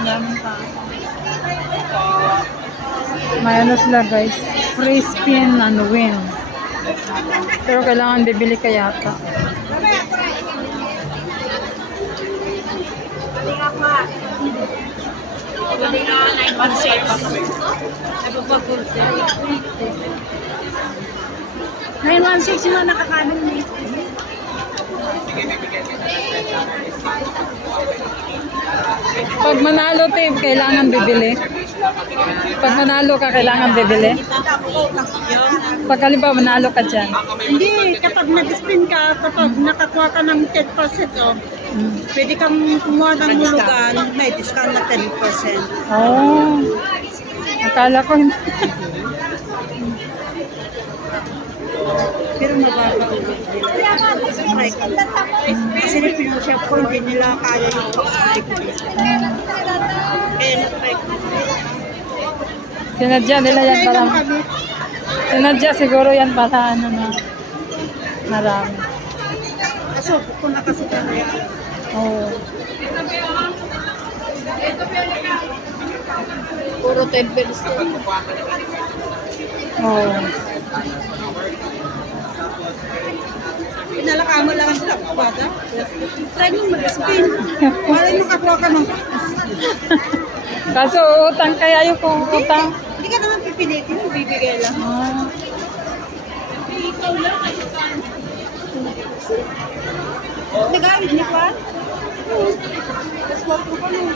Daming pa. May ano sila guys, free spin and win. Pero kailangan bibili ka yata. Ngayon 1.6 mo nakakanin mo. Pag manalo tayo, kailangan bibili. Pag manalo ka, kailangan bibili. Pag halimbawa manalo ka dyan. Hindi, kapag nag-spin ka, kapag nakakuha ka ng 10%, oh, pwede kang kumuha ng hulugan, may discount na 10%. Oh. Akala ko hindi. Pero mababa ulit nila. Kasi pinusya ko, hindi nila kaya yung pag-spin. Eh, na-try ko. Sinadya nila yan para. Sinadya siguro yan para ano na marami. Kaso, kung nakasuka na yan. Oo. Puro 10%. Oo. Pinalaka mo lang ang bata. Try mo mag-spin. Wala yung makakuha ka ng Kaso utang kaya yung kung utang. Hindi ka naman pipilitin, bibigay lang. Ah. Nagamit niyo pa? Tapos wag ko pa nung